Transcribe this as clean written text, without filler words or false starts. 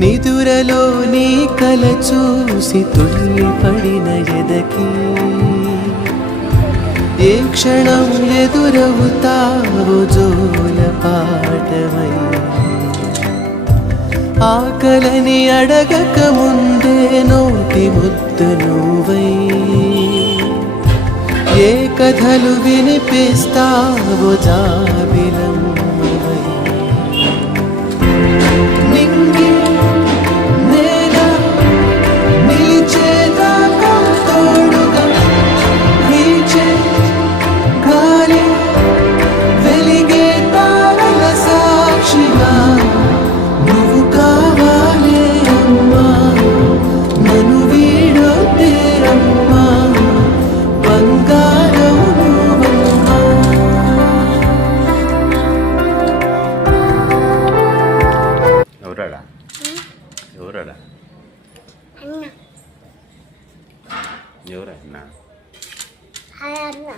నిదురలో నీ కల చూసి తుల్లి పడిన ఎదకి ఏ క్షణం ఎదురవుతావు జోల పాటవై ఆకలని అడగక ముందే నోటి ముద్దు నువ్వై ఏ కథలు వినిపిస్తావో జాబిలమ్మవై నింగి నేల నిలిచేదాకా తోడుగా వీచే గాలి వెలిగే తారల సాక్షిగా నువ్వు కావాలే అమ్మా నన్ను వీడొద్దే అమ్మా బంగారం నువ్వమ్మా. ఎవరాడా ఎవరాడా ఎవరన్నా అన్న